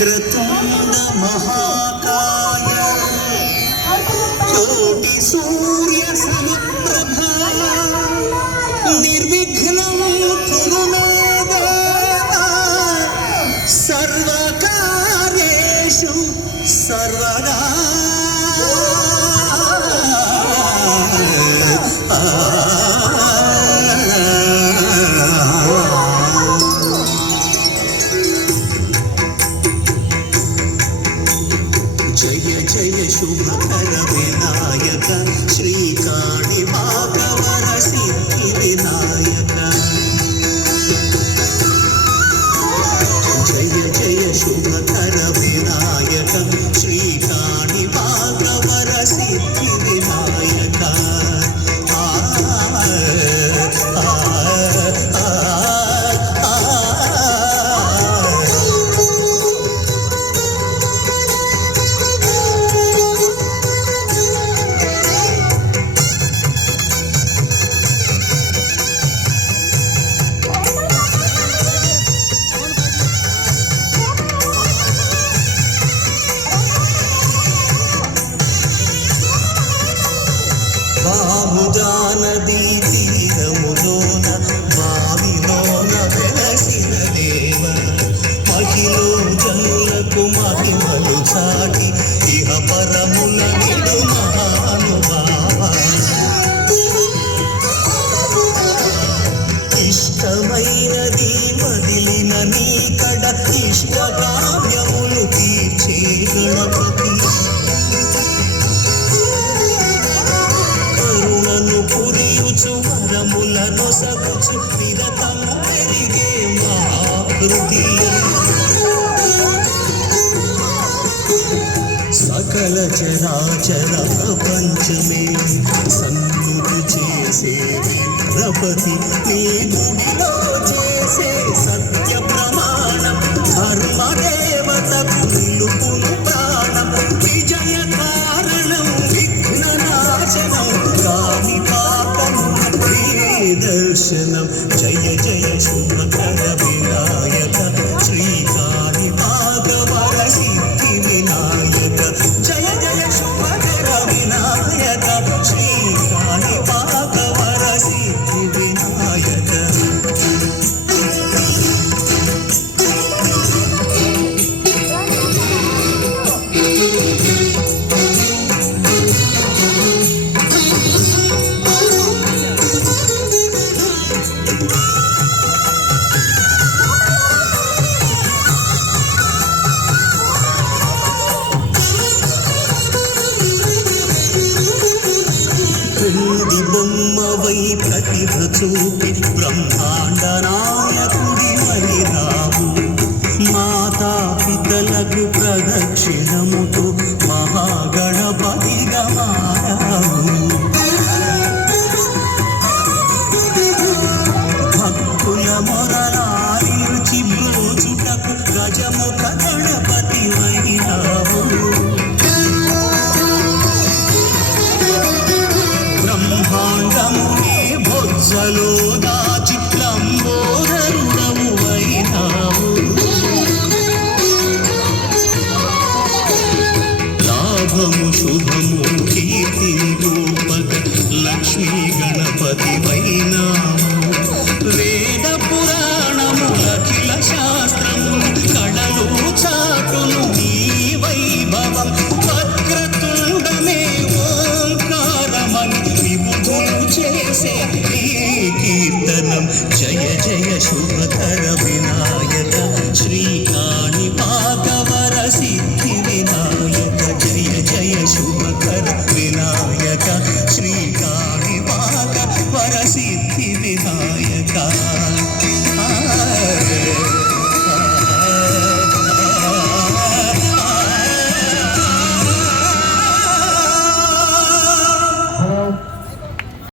वक्रतुंड महाकाय कोटि सूर्य समप्रभा निर्विघ्नं कुरु मे देव सर्वकार्येषु सर्वदा। जय जय शुभकर विनायक श्रीकाणिपाकवर सिद्धि विनायक। जय जय शुभकर विनायक श्रीकाणिपाकवर सिद्धि विनायक। నదీ తీరములోన బావిలోన వెలసిన దేవ మహిలో జనులకు మహిమలు చాటి ఇహ పరముల నిడు మహానుభావ। ఇష్టమైనది వదిలిన నీ కడ ఇష్ట కావ్యములు తీర్చే గణపతి। వరములను సగుచు నిరతము పెరిగే మహాకృతి। సకల చరాచర ప్రపంచమే సన్నుతి చేసే విప్రపతి నీ గుడిలో చేసే సత్య ప్రమాణం ధర్మదేవతకు నిలుపును ప్రాణం విజయ కారణం విఘ్న నాశనం दर्शनम। जय जय शुभकर विनायक श्रीकाणिपाकवर सिद्धि विनायक। जय जय शुभकर विनायक श्रीकाणिपाकवर सिद्धि विनायक। బొమ్మవై ప్రతిభ చూపి బ్రహ్మాండ